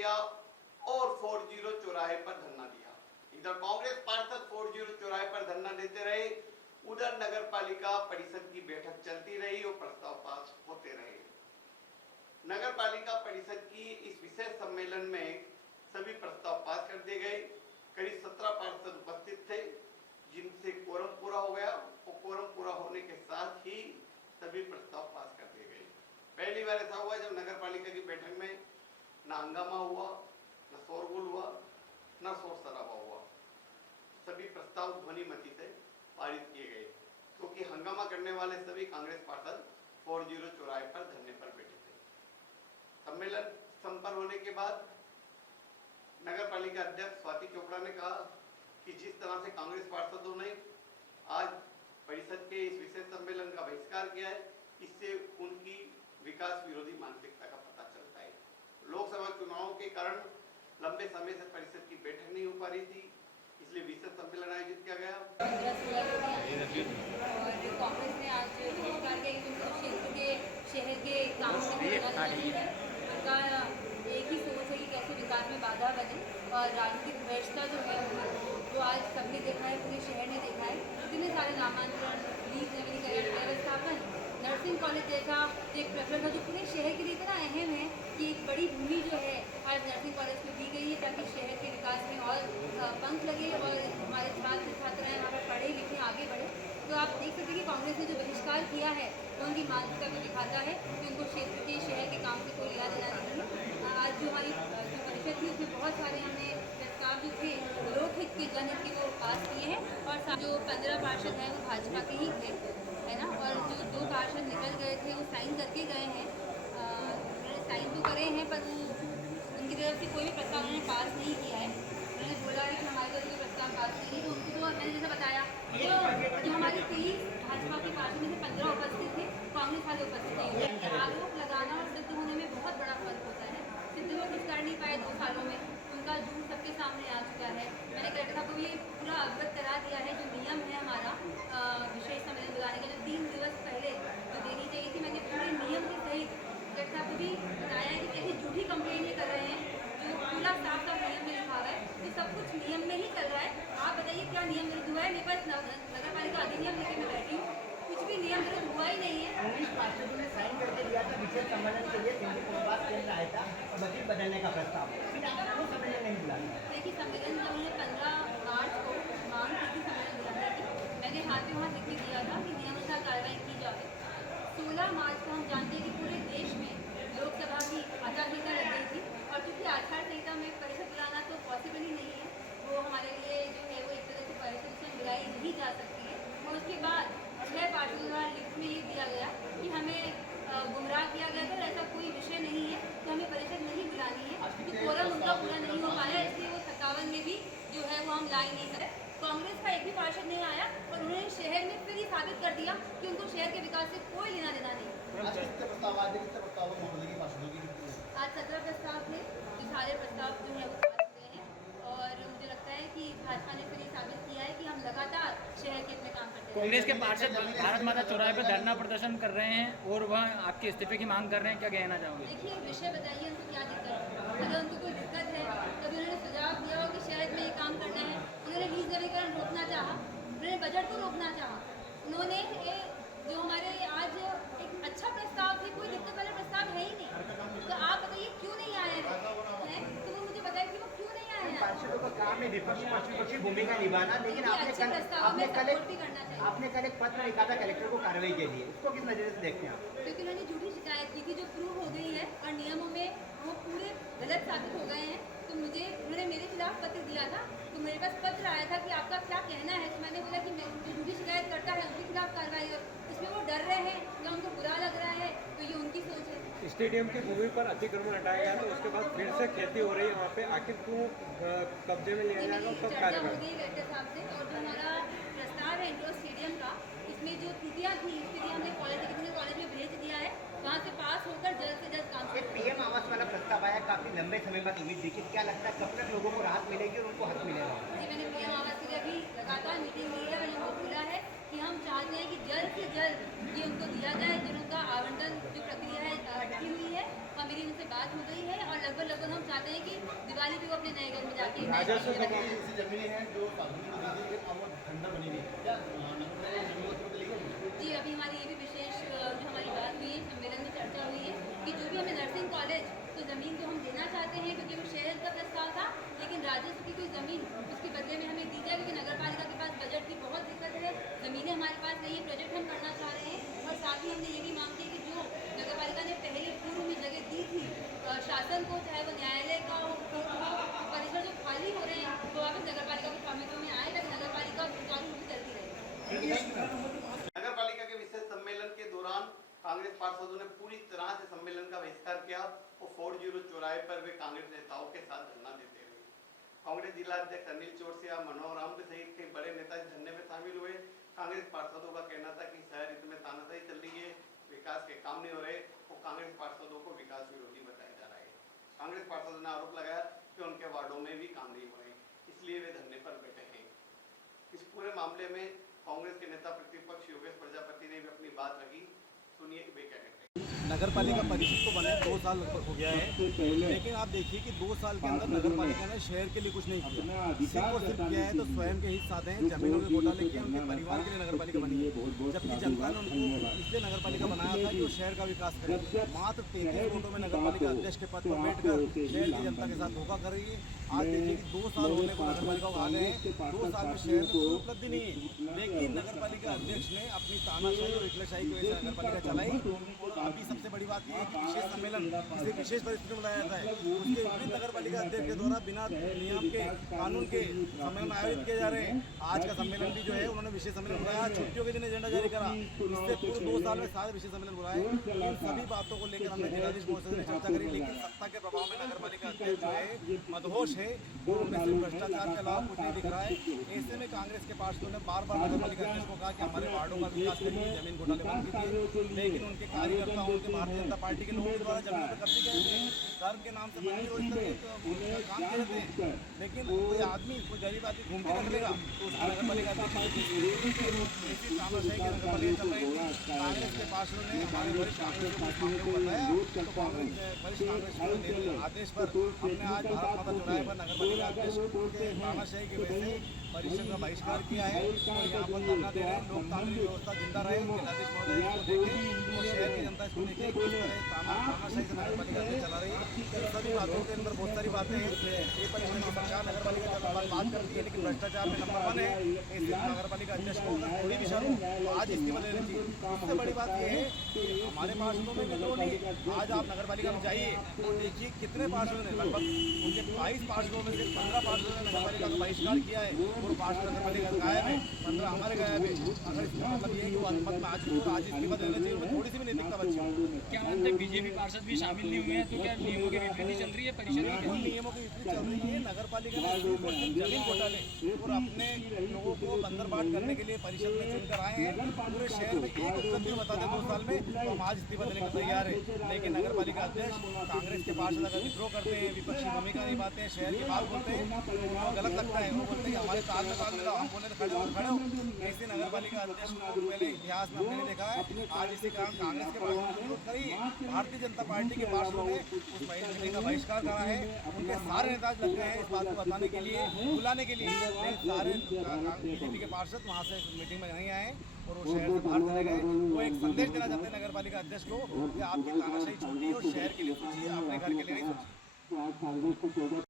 किया और 40 चौराहे पर धरना दिया। इधर कांग्रेस पार्षद 40 चौराहे पर धरना देते रहे, उधर नगर पालिका परिषद की बैठक चलती रही और प्रस्ताव पास होते रहे। नगर पालिका परिषद की इस विशेष सम्मेलन में सभी प्रस्ताव पास कर दिए गए। करीब 17 पार्षद उपस्थित थे, जिनसे कोरम पूरा हो गया और कोरम पूरा होने के साथ ही सभी प्रस्ताव पास कर दिए गए। पहली बार ऐसा हुआ जब नगर पालिका की बैठक में न हंगामा हुआ, न शोरगुल हुआ, न शोर शराबा हुआ। सभी प्रस्ताव ध्वनिमति से पारित किए गए, क्योंकि हंगामा करने वाले सभी कांग्रेस पार्षद 40 चौराहे पर धरने पर बैठे थे। सम्मेलन संपन्न होने के बाद नगर पालिका अध्यक्ष स्वाति चोपड़ा ने कहा कि जिस तरह से कांग्रेस पार्षदों ने आज परिषद के इस विशेष सम्मेलन का बहिष्कार किया है, इससे उनकी विकास विरोधी मानसिकता का पता चलता है। लोकसभा चुनावों के कारण लंबे समय से परिषद की बैठक नहीं हो पा रही थी, इसलिए विशेष सम्मेलन आयोजित किया गया। और कांग्रेस ने आज बहिष्कार किया क्षेत्र के शहर के काम से उनका एक ही सोच है कि कैसे विकास में बाधा बने और राजनीतिक भ्रष्टता जो है जो आज सबने देखा है, पूरे शहर ने देखा है। इतने सारे नामांतरण, लीज नवीनीकरण, व्यवस्थापन, नर्सिंग कॉलेज जैसा एक प्रकरण था जो पूरे शहर के लिए इतना अहम है कि एक बड़ी भूमि जो है आज नर्सिंग कॉलेज में दी गई है ताकि शहर के विकास में और पंख लगे और हमारे छात्र छात्राएँ वहाँ पर पढ़े लिखे आगे बढ़े। तो आप देख सकते हैं कि कांग्रेस ने जो बहिष्कार किया है वो उनकी मानसिकता को दिखाता है कि उनको क्षेत्र के शहर के काम से कोई लेना देना नहीं है। आज जो हमारी जो परिषद थी उसमें बहुत सारे हमने प्रस्ताव जो थे लोकहित के जनहित के वो पास किए हैं और जो 15 पार्षद हैं वो भाजपा के ही थे, है ना। और जो 2 पार्षद निकल गए थे वो साइन करके गए हैं, उन्होंने साइन तो करे हैं पर वो उनकी तरफ से कोई भी प्रस्ताव उन्होंने पास नहीं किया है। उन्होंने बोला है कि हमारे तरफ से प्रस्ताव पास नहीं है, तो उनको तो मैंने जैसे बताया जो हमारे 23 भाजपा के पार्टी में से 15 उपस्थित थे, कांग्रेस वाले उपस्थित नहीं। आरोप लगाना और सिद्ध होने में बहुत बड़ा फर्क होता है। सिद्ध वो कुछ कर नहीं पाए 2 सालों में, उनका झूठ सबके सामने आ चुका है। मैंने कलेक्टर साहब को ये पूरा अवगत करा दिया है। जो नियम है हमारा विशेष सम्मेलन बुलाने का जो 3 दिवस पहले जो देनी चाहिए थी, मैंने पूरे नियम के सहित कलेक्टर साहब को भी बताया है कि कैसी झूठी कंप्लेन ये कर रहे हैं, जो पूरा साफ साफ नियम में लिखा हुआ है, तो सब कुछ नियम में ही चल रहा है। आप बताइए क्या नियम विरुद्ध हुआ है? मेरे पास नगर पालिका अधिनियम लेके मैं बैठी हूँ, कुछ भी नियम विरुद्ध हुआ ही नहीं है। 19 पार्षदों ने साइन करके दिया था विशेष सम्मेलन के लिए, केंद्र आया था और बजट बदलने का प्रस्ताव, फिर आपको सम्मेलन नहीं बुलाया। देखिए सम्मेलन जब हमने 15 मार्च को मांग की थी सम्मेलन बुलाने की, मैंने हाथ में वहाँ लिख दिया था कि नियमानुसार कार्रवाई की जाए। 16 मार्च को हम जानते हैं कि पूरे देश में लोकसभा की आचार संहिता लग गई थी और क्योंकि आचार संहिता में परिषद बुलाना तो पॉसिबल ही नहीं है, वो हमारे लिए जो है वो एक तरह से परिषद से बुलाई नहीं जा सकती है। और उसके बाद 6 पार्षदों द्वारा लिखित में ये दिया गया कि हमें गुमराह किया गया था, ऐसा कोई विषय नहीं है, तो हमें परिषद नहीं बुलानी है, क्योंकि कोरम उनका पूरा नहीं हो पाया, इसलिए वो 57 में भी जो है वो हम ला ही नहीं सकते। कांग्रेस का एक भी पार्षद नहीं आया और उन्होंने शहर में फिर ये साबित कर दिया कि उनको शहर के विकास से कोई लेना देना नहीं। आज 17 प्रस्ताव थे, जो सारे प्रस्ताव जो है वो पास हुए हैं और मुझे लगता है कि भाजपा ने फिर ये साबित किया है कि हम लगातार शहर के अपने काम करते हैं। कांग्रेस के पार्षद भारत माता चौराहे पर धरना प्रदर्शन कर रहे हैं और वह आपके इस्तीफे की मांग कर रहे हैं, क्या कहना चाहोगे? देखिए विषय बताइए उनको क्या दिक्कत है। अगर उनको कोई दिक्कत है तभी उन्होंने सुझाव दिया हो कि शहर में ये काम करना है। उन्होंने लीज नवीकरण रोकना चाहा, उन्होंने बजट को रोकना चाहा, उन्होंने जो हमारे आज एक अच्छा प्रस्ताव थे, कोई दिक्कत वाला प्रस्ताव है ही नहीं, तो आप बताइए क्यों नहीं आए हैं? तो वो मुझे बताइए कि वो क्यों नहीं आए हैं। पार्षदों का काम है विपक्षी भूमिका निभाना, लेकिन आपने कल एक पत्र लिखा था कलेक्टर को कार्रवाई के लिए, उसको किस नजरिए से देखते हैं आप? क्योंकि उन्होंने झूठी शिकायत की थी जो प्रूव हो गई है और नियमों में वो पूरे गलत साबित हो गए हैं। तो मुझे उन्होंने मेरे खिलाफ पत्र दिया था, तो मेरे पास पत्र आया था कि आपका क्या कहना है, तो मैंने बोला कि मैं जो झूठी शिकायत करता है उनके खिलाफ कार्रवाई हो। इसमें वो डर रहे हैं या उनको बुरा लग रहा है, तो ये उनकी सोच है। स्टेडियम की भूमि पर अतिक्रमण हटाया गया था, उसके बाद फिर से खेती हो रही है वहाँ पे, आखिर क्यों कब्जे में लिया जाएगा? कब चर्चा हो गई कलेक्टर साहब से और जो हमारा प्रस्ताव है इंडोर स्टेडियम का, इसमें जो त्रुटियाँ थी इसके लिए हमने पॉलिटेक्निक कॉलेज में भेज दिया है, वहाँ से पास होकर जल्द से जल्द काम। एक पीएम आवास वाला प्रस्ताव आया, काफी लंबे समय बाद उम्मीद देखी, क्या लगता है कब तक लोगों को राहत मिलेगी और उनको हक मिलेगा? जी मैंने पीएम आवास के लिए अभी लगातार मीटिंग ली है, मैंने वो बोला है कि हम चाहते हैं कि जल्द से जल्द ये उनको दिया जाए, जो उनका आवंटन जो प्रक्रिया है अटकी हुई है मेरी इनसे बात हो गई है और लगभग हम चाहते हैं कि दिवाली पे वो अपने नए घर में जाके राजस्व ऐसी जमीनें हैं जो सार्वजनिक को दी गई अब वो खंडर बनी हुई है क्या जमीनों की लेंगे? जी, अभी हमारी ये भी विशेष जो हमारी बात हुई है, सम्मेलन में चर्चा हुई है कि जो भी हमें नर्सिंग कॉलेज तो ज़मीन तो हम देना चाहते हैं क्योंकि वो शहर का प्रस्ताव था, लेकिन राजस्व की कोई ज़मीन उसके बदले में हमें दी जाए क्योंकि नगर पालिका के पास बजट की बहुत दिक्कत है, ज़मीनें हमारे पास नहीं है, प्रोजेक्ट हम करना चाह रहे हैं और साथ ही हमने ये भी मांग की कि जो नगर पालिका ने पहले पूर्व में जगह दी थी शासन को, चाहे वो न्यायालय का हो, परिसर जो खाली हो रहे हैं वो वापस नगर पालिका के स्वामित्व में आए ताकि नगर पालिका सुचारू रूप से चलती रहे। नगर पालिका के विशेष सम्मेलन के दौरान कांग्रेस पार्षदों ने पूरी तरह से सम्मेलन का बहिष्कार किया और 40 चौराहे पर वे कांग्रेस नेताओं के साथ धरना देते रहे। कांग्रेस जिला अध्यक्ष अनिल चौरसिया, मनोहर राम सहित कई बड़े नेता इस धरने में शामिल हुए। कांग्रेस पार्षदों का कहना था कि शहर हित में तानाशाही चल रही है, विकास के काम नहीं हो रहे और कांग्रेस पार्षदों को विकास विरोधी बताया जा रहा है। कांग्रेस पार्षदों ने आरोप लगाया कि उनके वार्डों में भी काम नहीं हो रहे, इसलिए वे धरने पर बैठे हैं। इस पूरे मामले में कांग्रेस के नेता प्रतिपक्ष योगेश प्रजापति ने भी अपनी बात रखी। सुनिए वे क्या कहते हैं। नगर पालिका परिषद को बने 2 साल हो गया है, लेकिन आप देखिए कि 2 साल के अंदर नगर पालिका ने शहर के लिए कुछ नहीं किया। सिर्फ और सिर्फ किया है तो स्वयं के हित साधे हैं, जमीनों के घोटाले किए, उनके परिवार के लिए नगर पालिका बनी है, जबकि जनता ने उनको इसलिए नगर पालिका बनाया था कि वो शहर का विकास करे। मात्र 33 वोटों में नगर पालिका अध्यक्ष के पद पर बैठकर शहर की जनता के साथ धोखा कर रही है। आज देखिए कि 2 साल होने को नगर पालिका को आ गए हैं, 2 साल में शहर में कोई उपलब्धि नहीं है, लेकिन नगर पालिका अध्यक्ष ने अपनी तानाशाही और हिटलरशाही की वजह से नगर पालिका चलाई। और अभी सबसे बड़ी बात यह है कि विशेष सम्मेलन जिसे विशेष परिस्थिति में बुलाया जाता है, उसके विपरीत नगर पालिका अध्यक्ष के द्वारा बिना नियम के, कानून के सम्मेलन आयोजित किए जा रहे हैं। आज का सम्मेलन भी जो है उन्होंने विशेष सम्मेलन बुलाया, छुट्टियों के दिन एजेंडा जारी करा। इससे पूरे 2 साल में 7 विशेष सम्मेलन बुलाए। इन सभी बातों को लेकर हमने जिलाधीश महोदय से चर्चा करी, लेकिन सत्ता के प्रभाव में नगर पालिका अध्यक्ष जो है मदहोश है और उनमें सिर्फ भ्रष्टाचार के अलावा कुछ नहीं दिख रहा है। ऐसे में कांग्रेस के पार्षदों ने बार बार नगर पालिका अध्यक्ष को कहा कि हमारे वार्डों का विकास करिए, जमीन घोटाले बंद कीजिए, लेकिन उनके कार्यकर्ता उनके भारतीय जनता पार्टी के लोगों के द्वारा जमीनों पर कब्जे किए गए हैं, धर्म के नाम से मंदिर और इस तरह के काम किए जाते हैं। लेकिन कोई आदमी, कोई गरीब आदमी घूम के रख लेगा तो उसको नगर पालिका ऐसी तानाशाही की नगर पालिका चल रही थी। कांग्रेस के पार्षदों ने हमारे वरिष्ठ कांग्रेस को बताया तो कांग्रेस वरिष्ठ कांग्रेस के आदेश पर हमने आज भारत माता चौराहे पर नगर पालिका अध्यक्ष के तानाशाही की वजह से परिषद का बहिष्कार किया है और यहाँ पर धरना दे रहे हैं। लोकतांत्रिक व्यवस्था जिंदा रहे, जिलाधीश महोदय इसको देखें और शहर की जनता इसको देखे किस तरह तानाशाही से नगर पालिका चला रही है। सभी बातों के अंदर बहुत सारी बातें हैं। ये परिषद की सरकार नगर पालिका बात करती है, लेकिन भ्रष्टाचार में नंबर 1 है। ऐसे नगर पालिका अध्यक्ष को अगर थोड़ी भी शर्म तो आज इस्तीफा देना चाहिए। सबसे बड़ी बात यह है कि हमारे पार्षदों में विद्रोह नहीं है। आज आप नगर पालिका में जाइए तो देखिए कितने पार्षदों ने, लगभग उनके 22 पार्षदों में से 15 पार्षदों ने नगर पालिका का बहिष्कार किया है और पार्षद नगर पालिका गायब है, 15 हमारे गायब है। अगर इसका मतलब ये है कि वो अनुमत में आज इस्तीफा देना चाहिए, उन्हें थोड़ी सी भी नैतिकता बची। क्या मानते हैं बीजेपी पार्षद भी शामिल नहीं हुए हैं, तो क्या नियमों के विपरीत ही चल रही है परिषद? बिल्कुल नियमों के विपरीत चल रही है। नगर पालिका ने जमीन घोटाले और अपने लोगों को बंदर बाट करने के लिए परिषद में चुनकर आए हैं। पूरे शहर में एक उपलब्धि बता दें 2 साल में तो हम आज इस्तीफा देने को तैयार है। लेकिन नगर पालिका अध्यक्ष कांग्रेस के पार्षद अगर विद्रोह करते हैं, विपक्षी भूमिका निभाते हैं, शहर की बात बोलते हैं, उनको गलत लगता है। वो बोलते हैं हमारे ताल में लगाओ, हम बोले तो खड़े हो। ऐसे नगर पालिका अध्यक्ष को पहले इतिहास में हमने देखा है। आज इसी कारण कांग्रेस के पार्षद ने विरोध करी, भारतीय जनता पार्टी के पार्षदों ने उस मीटिंग का बहिष्कार करा है। उनके सारे नेता लग गए हैं इस बात को बताने के लिए, बुलाने के लिए, लेकिन सारे बीजेपी के पार्षद वहाँ से मीटिंग में नहीं आए और वो शहर से बाहर चले गए। वो एक संदेश देना चाहते हैं नगर पालिका अध्यक्ष को कि आपकी तानाशाही छूटी और शहर के लिए सोचिए, अपने घर के लिए नहीं सोचिए।